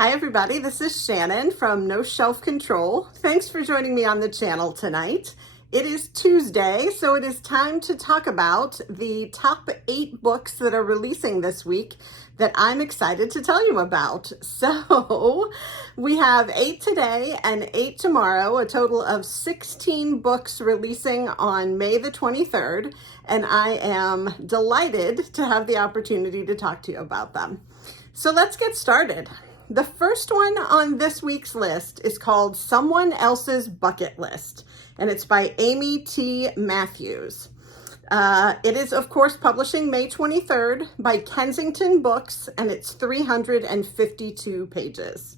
Hi everybody, this is Shannon from No Shelf Control. Thanks for joining me on the channel tonight. It is Tuesday, so it is time to talk about the top 8 books that are releasing this week that I'm excited to tell you about. So we have 8 today and 8 tomorrow, a total of 16 books releasing on May the 23rd, and I am delighted to have the opportunity to talk to you about them. So let's get started. The first one on this week's list is called Someone Else's Bucket List, and it's by Amy T. Matthews. It is, of course, publishing May 23rd by Kensington Books, and it's 352 pages.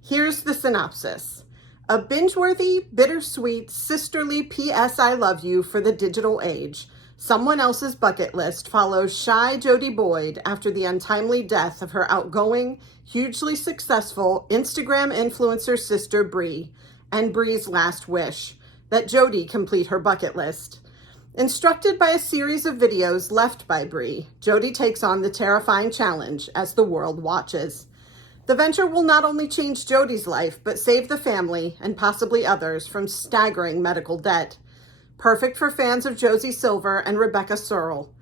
Here's the synopsis. A binge-worthy, bittersweet, sisterly P.S. I love you for the digital age. Someone Else's Bucket List follows shy Jodie Boyd after the untimely death of her outgoing, hugely successful Instagram influencer sister Bree, and Bree's last wish, that Jodie complete her bucket list. Instructed by a series of videos left by Bree, Jodie takes on the terrifying challenge as the world watches. The venture will not only change Jodie's life, but save the family and possibly others from staggering medical debt. Perfect for fans of Josie Silver and Rebecca Searle.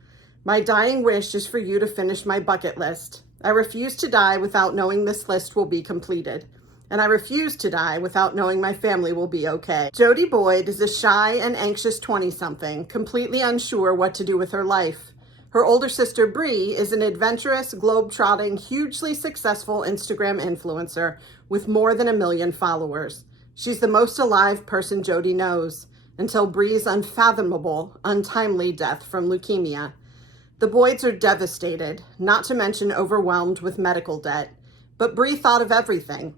My dying wish is for you to finish my bucket list. I refuse to die without knowing this list will be completed. And I refuse to die without knowing my family will be okay. Jodie Boyd is a shy and anxious 20-something, completely unsure what to do with her life. Her older sister Bree is an adventurous, globe-trotting, hugely successful Instagram influencer with more than 1 million followers. She's the most alive person Jodie knows, until Bree's unfathomable, untimely death from leukemia. The Boyds are devastated, not to mention overwhelmed with medical debt, but Bree thought of everything.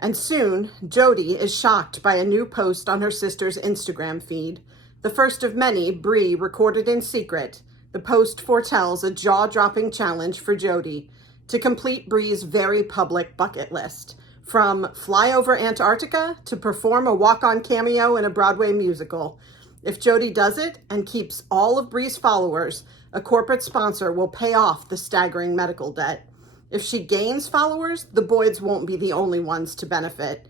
And soon, Jodie is shocked by a new post on her sister's Instagram feed. The first of many Bree recorded in secret. The post foretells a jaw-dropping challenge for Jodie to complete Bree's very public bucket list. From fly over Antarctica to perform a walk-on cameo in a Broadway musical. If Jodie does it and keeps all of Bree's followers, a corporate sponsor will pay off the staggering medical debt. If she gains followers, the Boyds won't be the only ones to benefit.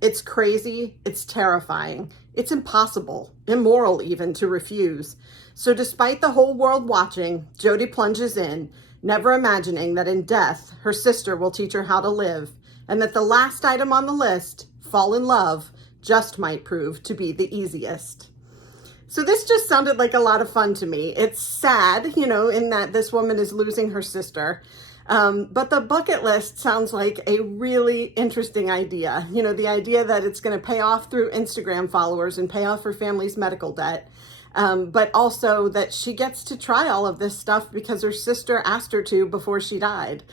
It's crazy, it's terrifying, it's impossible, immoral even, to refuse. So despite the whole world watching, Jodie plunges in, never imagining that in death, her sister will teach her how to live, and that the last item on the list, fall in love, just might prove to be the easiest. So this just sounded like a lot of fun to me. It's sad, in that this woman is losing her sister. But the bucket list sounds like a really interesting idea. The idea that it's going to pay off through Instagram followers and pay off her family's medical debt. But also that she gets to try all of this stuff because her sister asked her to before she died.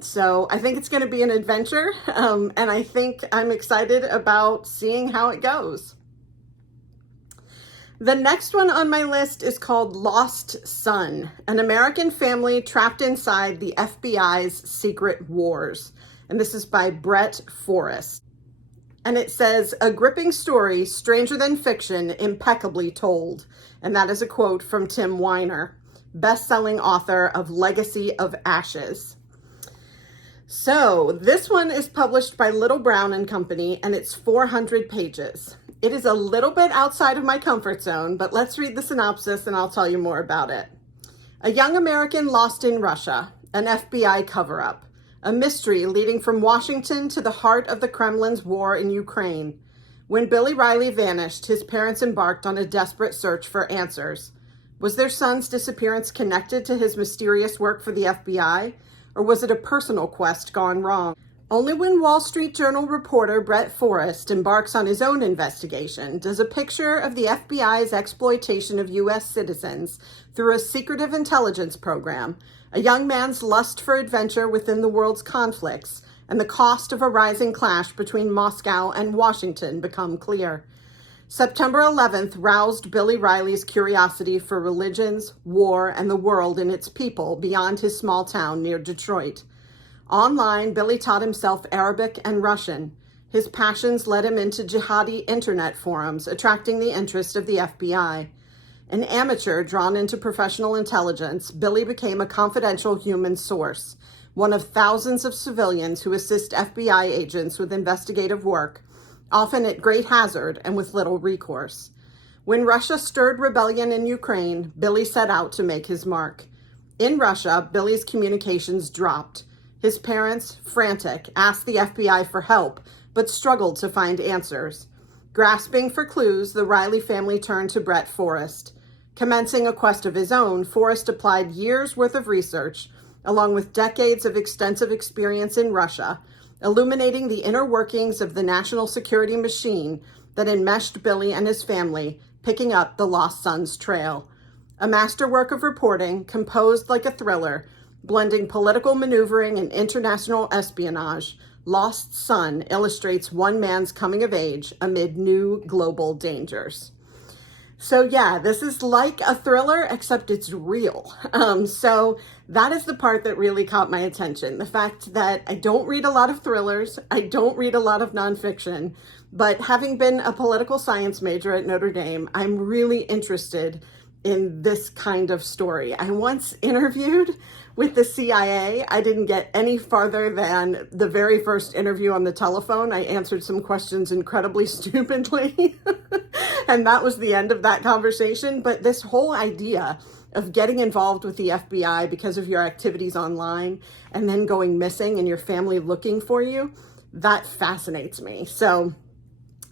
So I think it's going to be an adventure, and I think I'm excited about seeing how it goes. The next one on my list is called Lost Son, an American family trapped inside the FBI's secret wars. And this is by Brett Forrest. And it says, a gripping story, stranger than fiction, impeccably told. And that is a quote from Tim Weiner, best-selling author of Legacy of Ashes. So this one is published by Little Brown and Company, and it's 400 pages. It is a little bit outside of my comfort zone, but let's read the synopsis and I'll tell you more about it. A young American lost in Russia, an FBI cover-up, a mystery leading from Washington to the heart of the Kremlin's war in Ukraine. When Billy Riley vanished, his parents embarked on a desperate search for answers. Was their son's disappearance connected to his mysterious work for the FBI, or was it a personal quest gone wrong? Only when Wall Street Journal reporter Brett Forrest embarks on his own investigation does a picture of the FBI's exploitation of U.S. citizens through a secretive intelligence program, a young man's lust for adventure within the world's conflicts, and the cost of a rising clash between Moscow and Washington become clear. September 11th roused Billy Riley's curiosity for religions, war, and the world and its people beyond his small town near Detroit. Online, Billy taught himself Arabic and Russian. His passions led him into jihadi internet forums, attracting the interest of the FBI. An amateur drawn into professional intelligence, Billy became a confidential human source, one of thousands of civilians who assist FBI agents with investigative work, often at great hazard and with little recourse. When Russia stirred rebellion in Ukraine, Billy set out to make his mark. In Russia, Billy's communications dropped. His parents, frantic, asked the FBI for help, but struggled to find answers. Grasping for clues, the Riley family turned to Brett Forrest. Commencing a quest of his own, Forrest applied years' worth of research, along with decades of extensive experience in Russia, illuminating the inner workings of the national security machine that enmeshed Billy and his family, picking up the lost son's trail. A masterwork of reporting, composed like a thriller, blending political maneuvering and international espionage, Lost Son illustrates one man's coming of age amid new global dangers. So yeah, this is like a thriller, except it's real. So that is the part that really caught my attention. The fact that I don't read a lot of thrillers, I don't read a lot of nonfiction, but having been a political science major at Notre Dame, I'm really interested in this kind of story. I once interviewed with the CIA. I didn't get any farther than the very first interview on the telephone. I answered some questions incredibly stupidly, and that was the end of that conversation. But this whole idea of getting involved with the FBI because of your activities online and then going missing and your family looking for you, that fascinates me. So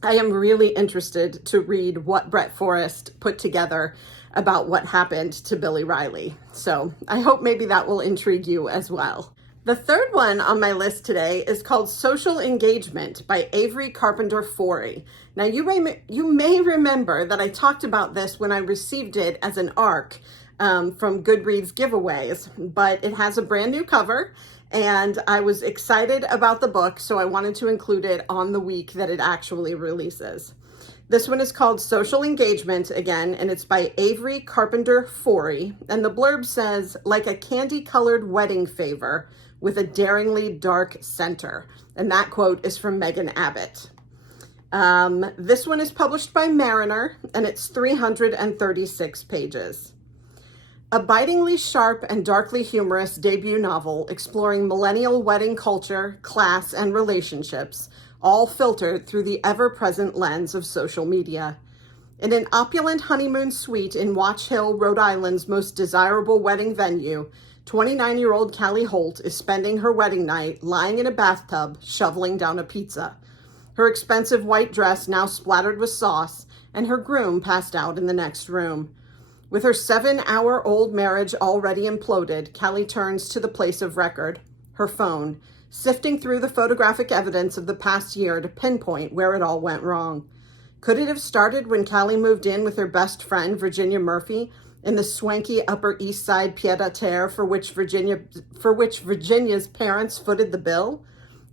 I am really interested to read what Brett Forrest put together about what happened to Billy Riley. So I hope maybe that will intrigue you as well. The third one on my list today is called Social Engagement by Avery Carpenter Forey. Now you may remember that I talked about this when I received it as an ARC from Goodreads giveaways, but it has a brand new cover and I was excited about the book, so I wanted to include it on the week that it actually releases. This one is called Social Engagement again, and it's by Avery Carpenter Forey. And the blurb says, like a candy-colored wedding favor with a daringly dark center. And that quote is from Megan Abbott. This one is published by Mariner, and it's 336 pages. A bitingly sharp and darkly humorous debut novel exploring millennial wedding culture, class, and relationships, all filtered through the ever-present lens of social media. In an opulent honeymoon suite in Watch Hill, Rhode Island's most desirable wedding venue, 29-year-old Callie Holt is spending her wedding night lying in a bathtub, shoveling down a pizza. Her expensive white dress now splattered with sauce, and her groom passed out in the next room. With her 7-hour-old marriage already imploded, Callie turns to the place of record, her phone, sifting through the photographic evidence of the past year to pinpoint where it all went wrong. Could it have started when Callie moved in with her best friend, Virginia Murphy, in the swanky Upper East Side pied-à-terre for which Virginia's parents footed the bill?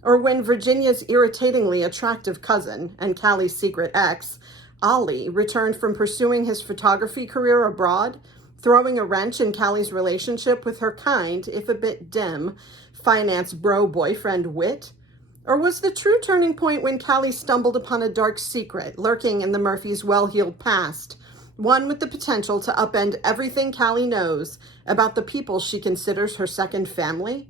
Or when Virginia's irritatingly attractive cousin and Callie's secret ex, Ollie, returned from pursuing his photography career abroad, throwing a wrench in Callie's relationship with her kind, if a bit dim, finance bro boyfriend Whit? Or was the true turning point when Callie stumbled upon a dark secret lurking in the Murphys' well-heeled past, one with the potential to upend everything Callie knows about the people she considers her second family?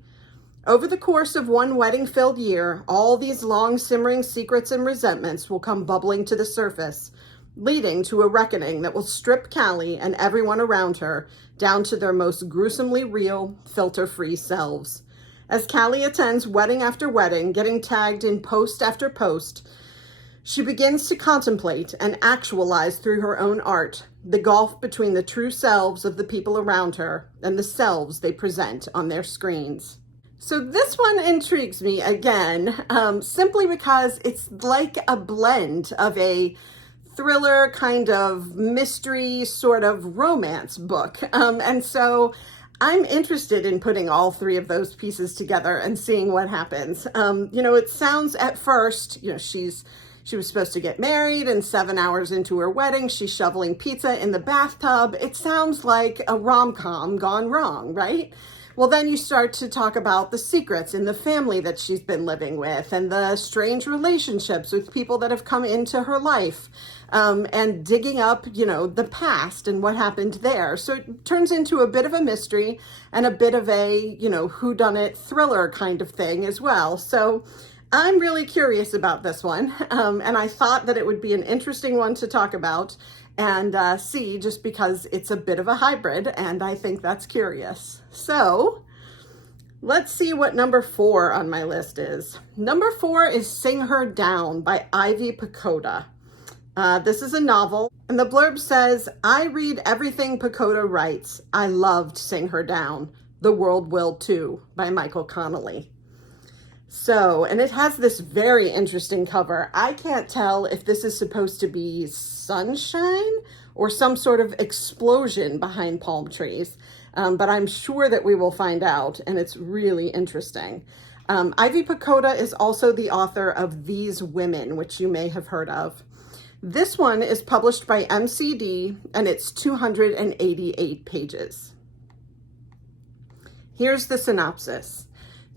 Over the course of one wedding-filled year, all these long-simmering secrets and resentments will come bubbling to the surface, leading to a reckoning that will strip Callie and everyone around her down to their most gruesomely real, filter-free selves. As Callie attends wedding after wedding, getting tagged in post after post, she begins to contemplate and actualize through her own art the gulf between the true selves of the people around her and the selves they present on their screens. So this one intrigues me again, simply because it's like a blend of a thriller kind of mystery sort of romance book. And so I'm interested in putting all three of those pieces together and seeing what happens. It sounds at first, she was supposed to get married, and 7 hours into her wedding, she's shoveling pizza in the bathtub. It sounds like a rom-com gone wrong, right? Well, then you start to talk about the secrets in the family that she's been living with and the strange relationships with people that have come into her life, and digging up, the past and what happened there. So it turns into a bit of a mystery and a bit of a, whodunit thriller kind of thing as well. So I'm really curious about this one, and I thought that it would be an interesting one to talk about and see, just because it's a bit of a hybrid, and I think that's curious. So let's see what number 4 on my list is. Number 4 is Sing Her Down by Ivy Pacoda. This is a novel, and the blurb says, "I read everything Pacoda writes. I loved Sing Her Down. The world will too," by Michael Connelly. So, and it has this very interesting cover. I can't tell if this is supposed to be sunshine or some sort of explosion behind palm trees, but I'm sure that we will find out, and it's really interesting. Ivy Pacoda is also the author of These Women, which you may have heard of. This one is published by MCD, and it's 288 pages. Here's the synopsis.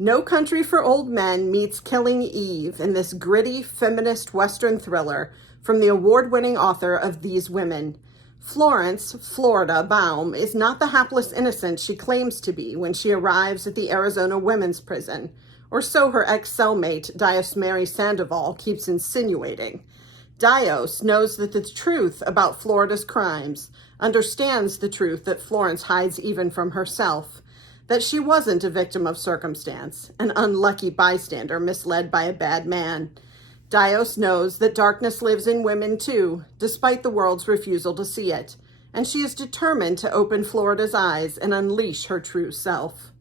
No Country for Old Men meets Killing Eve in this gritty feminist Western thriller from the award-winning author of These Women. Florence, Florida Baum is not the hapless innocent she claims to be when she arrives at the Arizona women's prison, or so her ex-cellmate, Dios Mary Sandoval, keeps insinuating. Dios knows that the truth about Florida's crimes, understands the truth that Florence hides even from herself, that she wasn't a victim of circumstance, an unlucky bystander misled by a bad man. Dios knows that darkness lives in women too, despite the world's refusal to see it, and she is determined to open Florida's eyes and unleash her true self.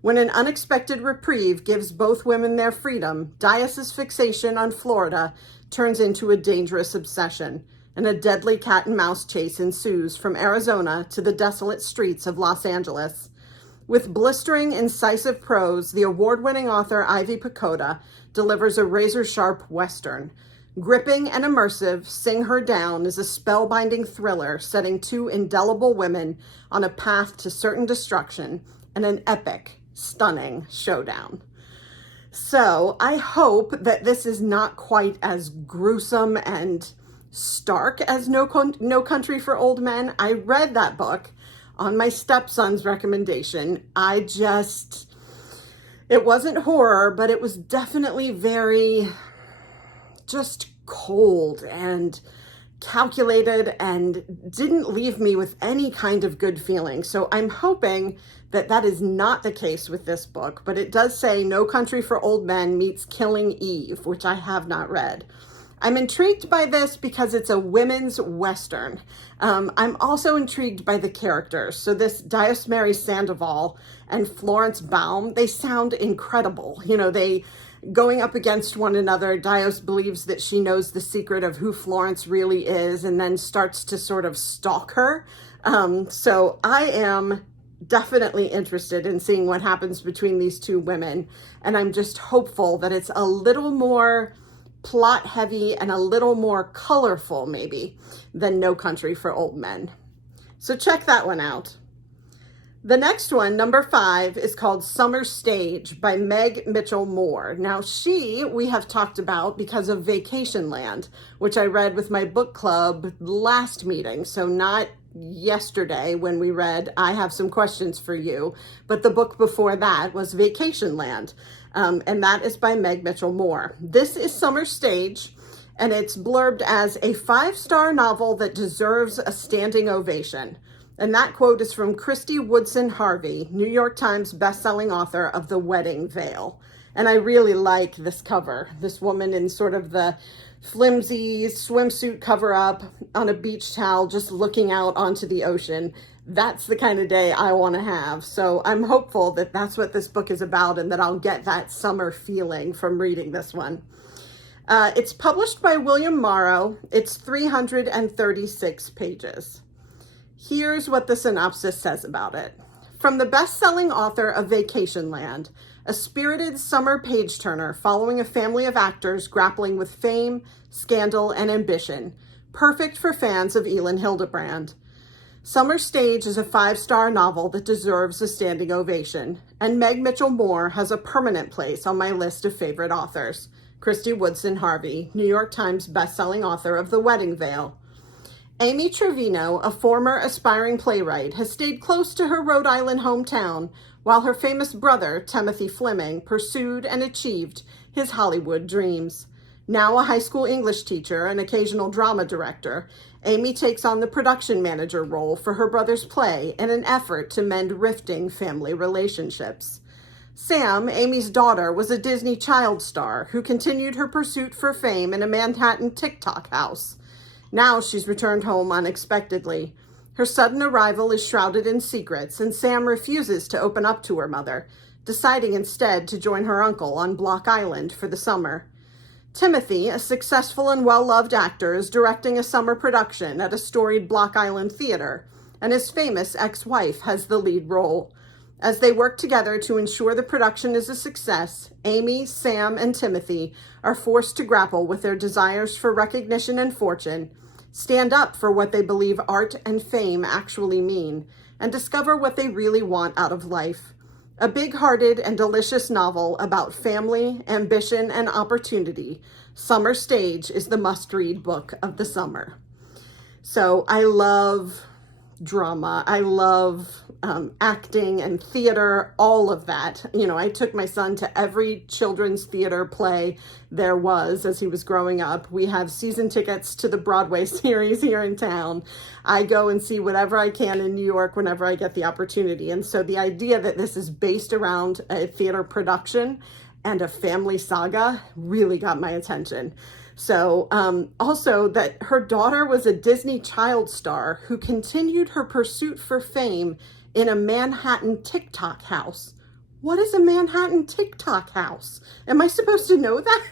When an unexpected reprieve gives both women their freedom, Dios's fixation on Florida turns into a dangerous obsession, and a deadly cat and mouse chase ensues from Arizona to the desolate streets of Los Angeles. With blistering, incisive prose, the award-winning author Ivy Pacoda delivers a razor-sharp Western. Gripping and immersive, Sing Her Down is a spellbinding thriller setting two indelible women on a path to certain destruction and an epic, stunning showdown. So I hope that this is not quite as gruesome and stark as No Country for Old Men. I read that book on my stepson's recommendation. It wasn't horror, but it was definitely very just cold and calculated and didn't leave me with any kind of good feeling. So I'm hoping that that is not the case with this book, but it does say No Country for Old Men meets Killing Eve, which I have not read. I'm intrigued by this because it's a women's Western. I'm also intrigued by the characters. So this Dios Mary Sandoval and Florence Baum, they sound incredible. They going up against one another. Dios believes that she knows the secret of who Florence really is and then starts to sort of stalk her. So I am definitely interested in seeing what happens between these two women. And I'm just hopeful that it's a little more plot heavy and a little more colorful maybe than No Country for Old Men. So check that one out. The next one, number 5, is called Summer Stage by Meg Mitchell Moore. Now we have talked about because of Vacation Land, which I read with my book club last meeting. So not yesterday when we read I Have Some Questions for You, but the book before that was Vacation Land. And that is by Meg Mitchell Moore. This is Summer Stage, and it's blurbed as a 5-star novel that deserves a standing ovation. And that quote is from Christy Woodson Harvey, New York Times bestselling author of The Wedding Veil. And I really like this cover. This woman in sort of the flimsy swimsuit cover-up on a beach towel, just looking out onto the ocean. That's the kind of day I want to have. So I'm hopeful that that's what this book is about and that I'll get that summer feeling from reading this one. It's published by William Morrow. It's 336 pages. Here's what the synopsis says about it. From the best-selling author of Vacation Land, a spirited summer page-turner following a family of actors grappling with fame, scandal, and ambition, perfect for fans of Elin Hildebrand. Summer Stage is a 5-star novel that deserves a standing ovation, and Meg Mitchell-Moore has a permanent place on my list of favorite authors. Christy Woodson Harvey, New York Times bestselling author of The Wedding Veil. Amy Trevino, a former aspiring playwright, has stayed close to her Rhode Island hometown, while her famous brother, Timothy Fleming, pursued and achieved his Hollywood dreams. Now a high school English teacher and occasional drama director, Amy takes on the production manager role for her brother's play in an effort to mend rifting family relationships. Sam, Amy's daughter, was a Disney child star who continued her pursuit for fame in a Manhattan TikTok house. Now she's returned home unexpectedly. Her sudden arrival is shrouded in secrets, and Sam refuses to open up to her mother, deciding instead to join her uncle on Block Island for the summer. Timothy, a successful and well-loved actor, is directing a summer production at a storied Block Island theater, and his famous ex-wife has the lead role. As they work together to ensure the production is a success, Amy, Sam, and Timothy are forced to grapple with their desires for recognition and fortune, stand up for what they believe art and fame actually mean, and discover what they really want out of life. A big-hearted and delicious novel about family, ambition, and opportunity, Summer Stage is the must-read book of the summer. So I love drama. I love acting and theater, all of that. You know, I took my son to every children's theater play there was as he was growing up. We have season tickets to the Broadway series here in town. I go and see whatever I can in New York whenever I get the opportunity. And so the idea that this is based around a theater production and a family saga really got my attention. So also that her daughter was a Disney child star who continued her pursuit for fame in a Manhattan TikTok house. What is a Manhattan TikTok house? Am I supposed to know that?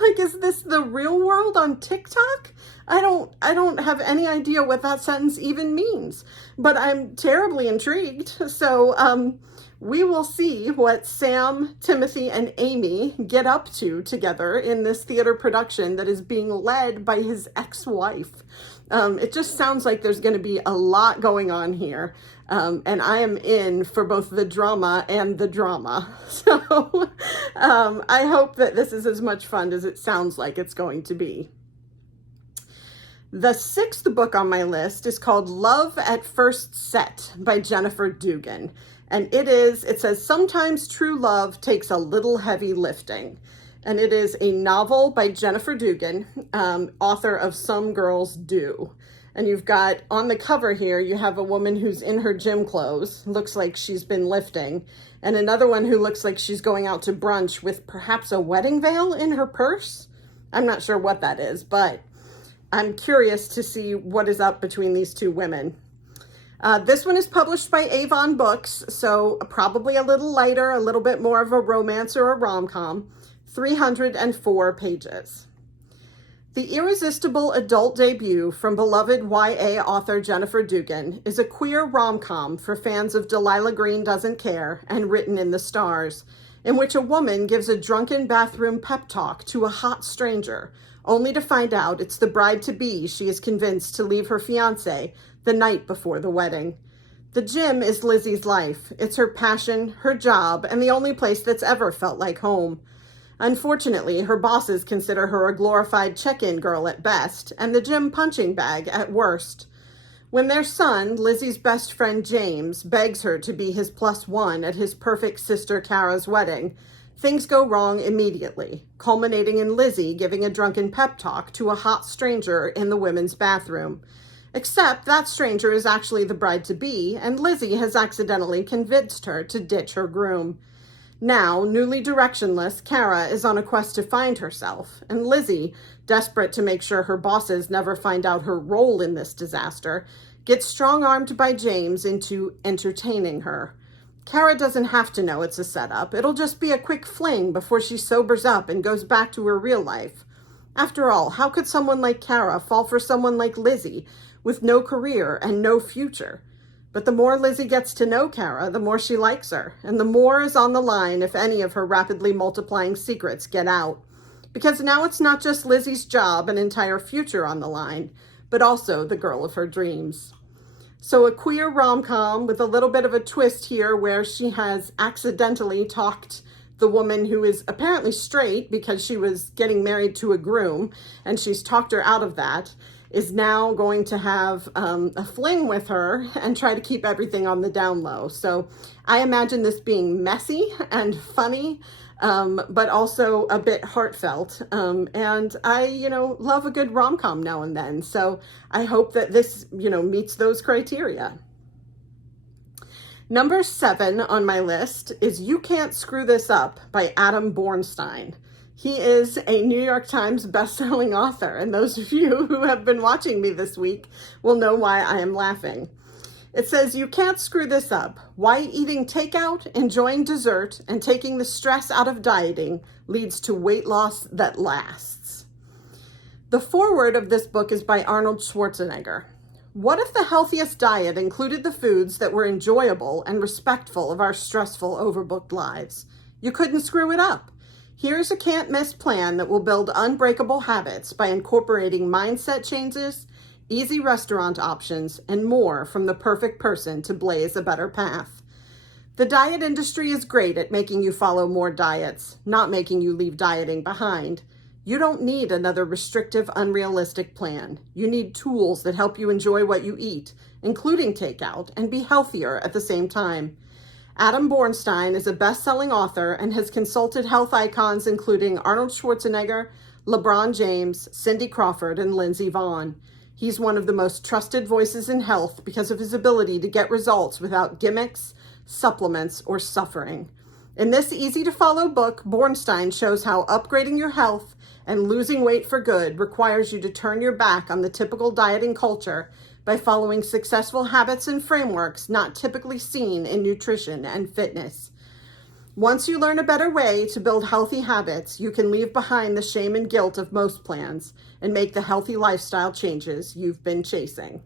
Like, is this the real world on TikTok? I don't have any idea what that sentence even means, but I'm terribly intrigued. So we will see what Sam, Timothy, and Amy get up to together in this theater production that is being led by his ex-wife. It just sounds like there's going to be a lot going on here. And I am in for both the drama and the drama. So I hope that this is as much fun as it sounds like it's going to be. The 6th book on my list is called Love at First Set by Jennifer Dugan. And it says, sometimes true love takes a little heavy lifting. And it is a novel by Jennifer Dugan, author of Some Girls Do. And you've got, on the cover here, you have a woman who's in her gym clothes, looks like she's been lifting, and another one who looks like she's going out to brunch with perhaps a wedding veil in her purse. I'm not sure what that is, but I'm curious to see what is up between these two women. This one is published by Avon Books, so probably a little lighter, a little bit more of a romance or a rom-com, 304 pages. The irresistible adult debut from beloved YA author Jennifer Dugan is a queer rom-com for fans of Delilah Green Doesn't Care and Written in the Stars, in which a woman gives a drunken bathroom pep talk to a hot stranger, only to find out it's the bride-to-be she is convinced to leave her fiancé the night before the wedding. The gym is Lizzie's life. It's her passion, her job, and the only place that's ever felt like home. Unfortunately, her bosses consider her a glorified check-in girl at best, and the gym punching bag at worst. When their son, Lizzie's best friend James, begs her to be his +1 at his perfect sister Kara's wedding, things go wrong immediately, culminating in Lizzie giving a drunken pep talk to a hot stranger in the women's bathroom. Except that stranger is actually the bride-to-be, and Lizzie has accidentally convinced her to ditch her groom. Now, newly directionless, Kara is on a quest to find herself, and Lizzie, desperate to make sure her bosses never find out her role in this disaster, gets strong-armed by James into entertaining her. Kara doesn't have to know it's a setup. It'll just be a quick fling before she sobers up and goes back to her real life. After all, how could someone like Kara fall for someone like Lizzie with no career and no future? But the more Lizzie gets to know Kara, the more she likes her, and the more is on the line if any of her rapidly multiplying secrets get out. Because now it's not just Lizzie's job and entire future on the line, but also the girl of her dreams. So a queer rom-com with a little bit of a twist here where she has accidentally talked the woman who is apparently straight because she was getting married to a groom, and she's talked her out of that, is now going to have a fling with her and try to keep everything on the down low. So I imagine this being messy and funny, but also a bit heartfelt. And I, love a good rom-com now and then. So I hope that this, meets those criteria. Number 7 on my list is You Can't Screw This Up by Adam Bornstein. He is a New York Times bestselling author, and those of you who have been watching me this week will know why I am laughing. It says, you can't screw this up. Why eating takeout, enjoying dessert, and taking the stress out of dieting leads to weight loss that lasts. The foreword of this book is by Arnold Schwarzenegger. What if the healthiest diet included the foods that were enjoyable and respectful of our stressful, overbooked lives? You couldn't screw it up. Here's a can't-miss plan that will build unbreakable habits by incorporating mindset changes, easy restaurant options, and more from the perfect person to blaze a better path. The diet industry is great at making you follow more diets, not making you leave dieting behind. You don't need another restrictive, unrealistic plan. You need tools that help you enjoy what you eat, including takeout, and be healthier at the same time. Adam Bornstein is a best-selling author and has consulted health icons including Arnold Schwarzenegger, LeBron James, Cindy Crawford, and Lindsey Vonn. He's one of the most trusted voices in health because of his ability to get results without gimmicks, supplements, or suffering. In this easy-to-follow book, Bornstein shows how upgrading your health and losing weight for good requires you to turn your back on the typical dieting culture by following successful habits and frameworks not typically seen in nutrition and fitness. Once you learn a better way to build healthy habits, you can leave behind the shame and guilt of most plans and make the healthy lifestyle changes you've been chasing.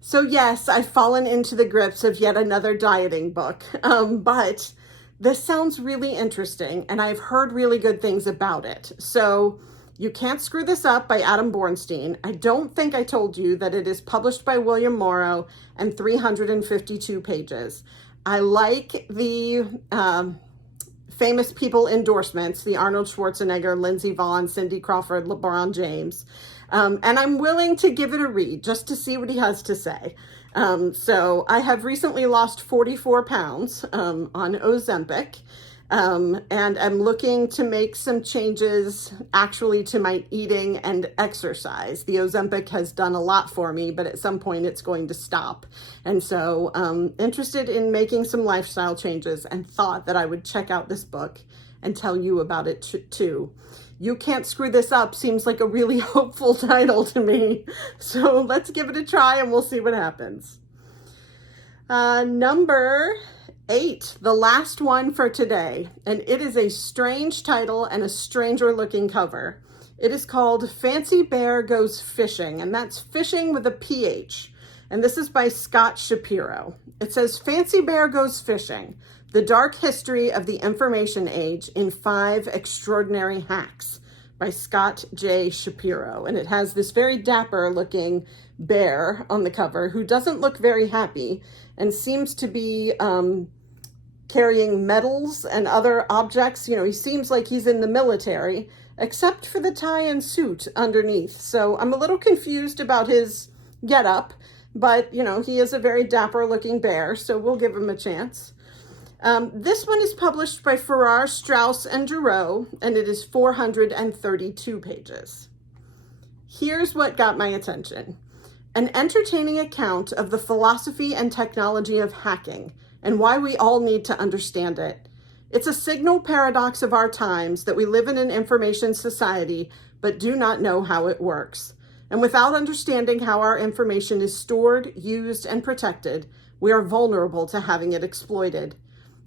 So yes, I've fallen into the grips of yet another dieting book, but this sounds really interesting, and I've heard really good things about it. So You Can't Screw This Up by Adam Bornstein. I don't think I told you that it is published by William Morrow and 352 pages. I like the famous people endorsements, the Arnold Schwarzenegger, Lindsey Vonn, Cindy Crawford, LeBron James. And I'm willing to give it a read just to see what he has to say. So I have recently lost 44 pounds on Ozempic. And I'm looking to make some changes actually to my eating and exercise. The Ozempic has done a lot for me, but at some point it's going to stop. And so interested in making some lifestyle changes and thought that I would check out this book and tell you about it too. You Can't Screw This Up seems like a really hopeful title to me. So let's give it a try and we'll see what happens. Number 8, the last one for today, and it is a strange title and a stranger looking cover. It is called Fancy Bear Goes Phishing, and that's fishing with a PH. And this is by Scott Shapiro. It says Fancy Bear Goes Phishing, the dark history of the information age in 5 extraordinary hacks by Scott J. Shapiro. And it has this very dapper looking bear on the cover who doesn't look very happy and seems to be carrying medals and other objects. He seems like he's in the military, except for the tie and suit underneath. So I'm a little confused about his getup, but he is a very dapper looking bear, so we'll give him a chance. This one is published by Farrar, Straus, and Giroux, and it is 432 pages. Here's what got my attention. An entertaining account of the philosophy and technology of hacking and why we all need to understand it. It's a signal paradox of our times that we live in an information society but do not know how it works. And without understanding how our information is stored, used, and protected, we are vulnerable to having it exploited.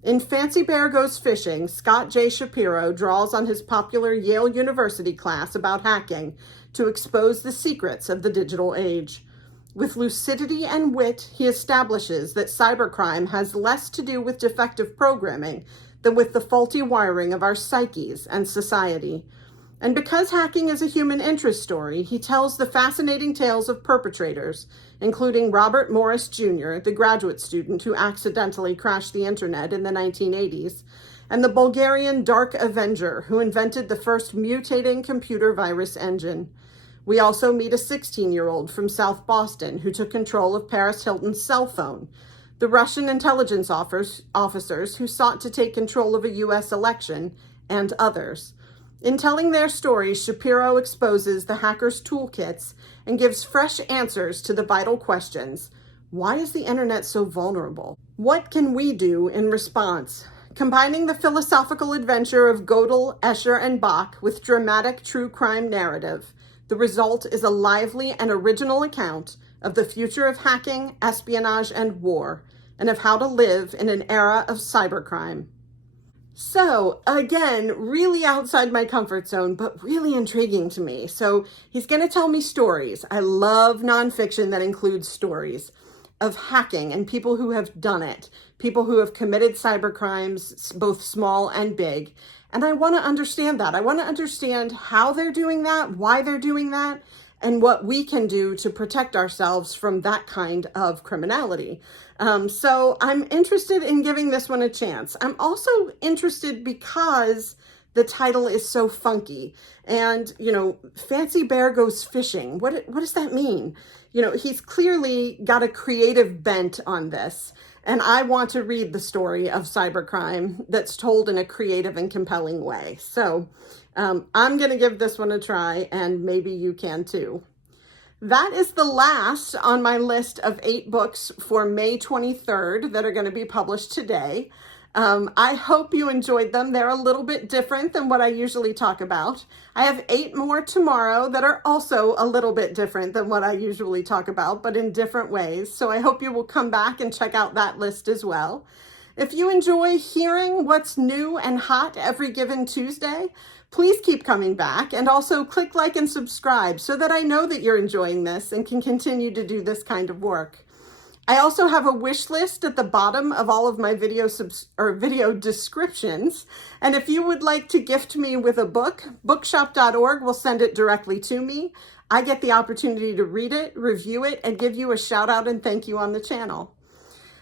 In Fancy Bear Goes Phishing, Scott J. Shapiro draws on his popular Yale University class about hacking to expose the secrets of the digital age. With lucidity and wit, he establishes that cybercrime has less to do with defective programming than with the faulty wiring of our psyches and society. And because hacking is a human interest story, he tells the fascinating tales of perpetrators including Robert Morris Jr., the graduate student who accidentally crashed the internet in the 1980s, and the Bulgarian Dark Avenger, who invented the first mutating computer virus engine. We also meet a 16-year-old from South Boston who took control of Paris Hilton's cell phone, the Russian intelligence officers who sought to take control of a U.S. election, and others. In telling their stories, Shapiro exposes the hackers' toolkits and gives fresh answers to the vital questions. Why is the internet so vulnerable? What can we do in response? Combining the philosophical adventure of Gödel, Escher, and Bach with dramatic true crime narrative, the result is a lively and original account of the future of hacking, espionage, and war, and of how to live in an era of cybercrime. So again, really outside my comfort zone, but really intriguing to me. So he's going to tell me stories. I love nonfiction that includes stories of hacking and people who have done it, people who have committed cybercrimes, both small and big. And I want to understand that. I want to understand how they're doing that, why they're doing that, and what we can do to protect ourselves from that kind of criminality. So I'm interested in giving this one a chance. I'm also interested because the title is so funky. And, Fancy Bear goes fishing. What does that mean? He's clearly got a creative bent on this. And I want to read the story of cybercrime that's told in a creative and compelling way. So I'm going to give this one a try, and maybe you can too. That is the last on my list of 8 books for May 23rd that are going to be published today. I hope you enjoyed them. They're a little bit different than what I usually talk about. I have 8 more tomorrow that are also a little bit different than what I usually talk about, but in different ways. So I hope you will come back and check out that list as well. If you enjoy hearing what's new and hot every given Tuesday, please keep coming back, and also click like and subscribe so that I know that you're enjoying this and can continue to do this kind of work. I also have a wish list at the bottom of all of my video descriptions. And if you would like to gift me with a book, bookshop.org will send it directly to me. I get the opportunity to read it, review it, and give you a shout out and thank you on the channel.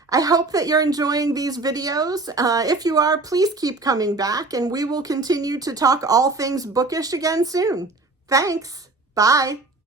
I hope that you're enjoying these videos. If you are, please keep coming back, and we will continue to talk all things bookish again soon. Thanks. Bye.